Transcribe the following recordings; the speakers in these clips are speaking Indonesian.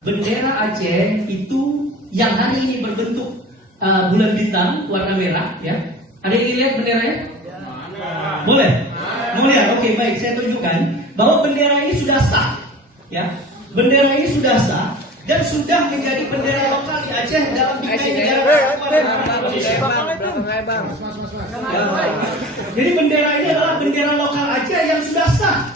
Bendera Aceh itu yang hari ini berbentuk bulan bintang warna merah, ya. Ada yang ingin lihat benderanya? Boleh? Mau lihat? Oke, baik. Saya tunjukkan bahwa bendera ini sudah sah, ya. Bendera ini sudah sah dan sudah menjadi bendera lokal di Aceh dalam bingkai negara kesatuan Indonesia. Jadi bendera ini adalah bendera lokal Aceh yang sudah sah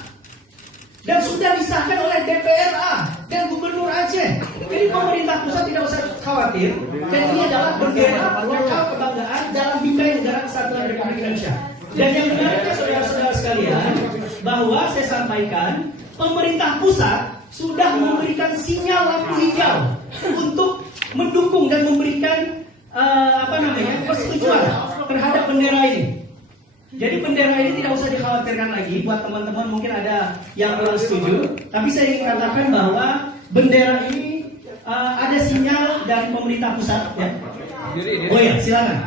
dan sudah disahkan oleh DPRA dan Gubernur Aceh. Jadi pemerintah pusat tidak usah khawatir. Dan ini adalah bendera lokal kebanggaan dalam bingkai negara kesatuan Republik Indonesia. Dan yang menariknya saudara-saudara sekalian, bahwa saya sampaikan pemerintah pusat sudah memberikan sinyal lampu hijau untuk mendukung dan memberikan persetujuan terhadap bendera ini. Jadi bendera ini tidak usah dikhawatirkan lagi. Buat teman-teman mungkin ada yang kurang setuju, tapi saya ingin katakan bahwa bendera ini ada sinyal dari pemerintah pusat, ya. Oh ya, silakan.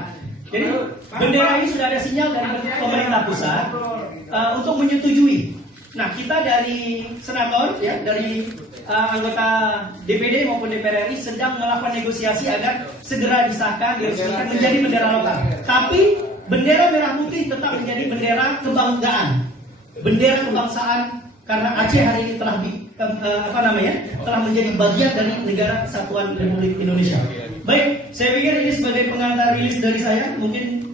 Jadi bendera ini sudah ada sinyal dari pemerintah pusat untuk menyetujui. Nah, kita dari senator, ya, dari anggota DPD maupun DPR RI sedang melakukan negosiasi agar segera disahkan, diresmikan menjadi bendera lokal. Tapi bendera merah putih tetap menjadi bendera kebanggaan, bendera kebangsaan, karena Aceh hari ini telah telah menjadi bagian dari negara kesatuan Republik Indonesia. Baik, saya pikir ini sebagai pengantar rilis dari saya. Mungkin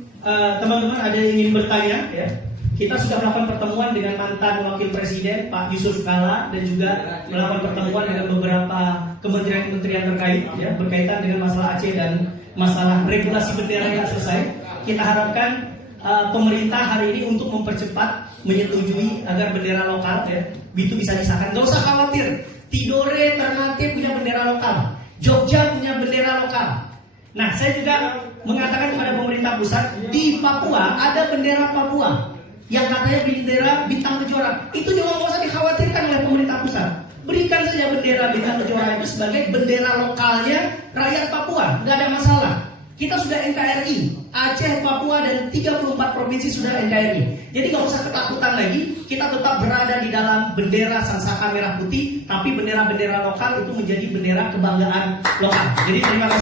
teman-teman ada yang ingin bertanya, ya. Kita sudah melakukan pertemuan dengan mantan Wakil Presiden Pak Yusuf Kala dan juga melakukan pertemuan dengan beberapa kementerian-kementerian terkait, ya, berkaitan dengan masalah Aceh dan masalah regulasi bendera yang selesai. Kita harapkan pemerintah hari ini untuk mempercepat menyetujui agar bendera lokal, ya, itu bisa disahkan. Gak usah khawatir, Tidore, Ternate punya bendera lokal, Jogja punya bendera lokal. Nah, saya juga mengatakan kepada pemerintah pusat, di Papua ada bendera Papua yang katanya bendera bintang kejora. Itu juga nggak usah dikhawatirkan oleh pemerintah pusat. Berikan saja bendera bintang kejora itu sebagai bendera lokalnya rakyat Papua, nggak ada masalah. Kita sudah NKRI, Aceh, Papua, dan 34 provinsi sudah NKRI. Jadi nggak usah ketakutan lagi, kita tetap berada di dalam bendera Sangsaka merah putih, tapi bendera-bendera lokal itu menjadi bendera kebanggaan lokal. Jadi terima kasih.